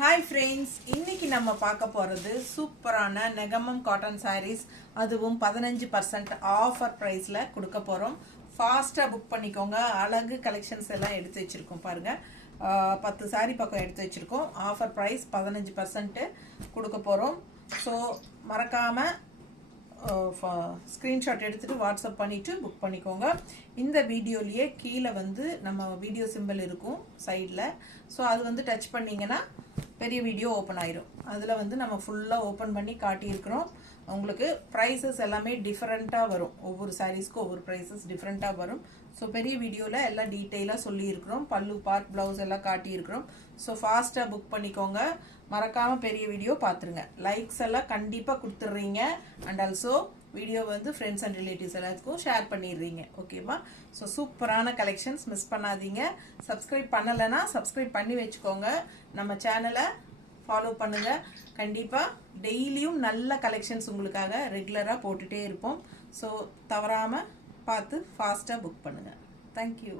Hi friends, இன்னைக்கு நம்ம பார்க்க போகிறது சூப்பரான நெகமம் காட்டன் சாரீஸ், அதுவும் 15% ஆஃபர் ப்ரைஸில் கொடுக்க போகிறோம். ஃபாஸ்ட்டாக புக் பண்ணிக்கோங்க. அழகு கலெக்ஷன்ஸ் எல்லாம் எடுத்து வச்சுருக்கோம் பாருங்கள். 10 சாரீ பக்கம் எடுத்து வச்சுருக்கோம். ஆஃபர் ப்ரைஸ் 15% கொடுக்க போகிறோம். ஸோ மறக்காமல் ஸ்க்ரீன்ஷாட் எடுத்துகிட்டு வாட்ஸ்அப் பண்ணிவிட்டு புக் பண்ணிக்கோங்க. இந்த வீடியோலேயே கீழே வந்து நம்ம வீடியோ சிம்பிள் இருக்கும் சைடில். ஸோ அது வந்து டச் பண்ணிங்கன்னா பெரிய வீடியோ ஓப்பன் ஆயிரும். அதில் வந்து நம்ம ஃபுல்லாக ஓப்பன் பண்ணி காட்டியிருக்கிறோம். உங்களுக்கு ப்ரைஸஸ் எல்லாமே டிஃப்ரெண்ட்டாக வரும். ஒவ்வொரு சாரீஸ்க்கும் ஒவ்வொரு ப்ரைஸஸ் டிஃப்ரெண்ட்டாக வரும். ஸோ பெரிய வீடியோவில் எல்லாம் டீட்டெயிலாக சொல்லியிருக்கிறோம். பல்லு பார்ட் ப்ளவுஸ் எல்லாம் காட்டியிருக்கிறோம். ஸோ ஃபாஸ்ட்டாக புக் பண்ணிக்கோங்க. மறக்காமல் பெரிய வீடியோ பார்த்துருங்க. லைக்ஸ் எல்லாம் கண்டிப்பாக கொடுத்துட்றீங்க. அண்ட் ஆல்சோ வீடியோ வந்து ஃப்ரெண்ட்ஸ் அண்ட் ரிலேட்டிவ்ஸ் எல்லாத்துக்கும் ஷேர் பண்ணிடுறீங்க. ஓகேவா? ஸோ சூப்பரான கலெக்ஷன்ஸ் மிஸ் பண்ணாதீங்க. சப்ஸ்கிரைப் பண்ணலைன்னா சப்ஸ்கிரைப் பண்ணி வச்சுக்கோங்க. நம்ம சேனலை ஃபாலோ பண்ணுங்கள். கண்டிப்பாக டெய்லியும் நல்ல கலெக்ஷன்ஸ் உங்களுக்காக ரெகுலராக போட்டுகிட்டே இருப்போம். ஸோ தவறாமல் பார்த்து ஃபாஸ்ட்டாக புக் பண்ணுங்கள். தேங்க்யூ.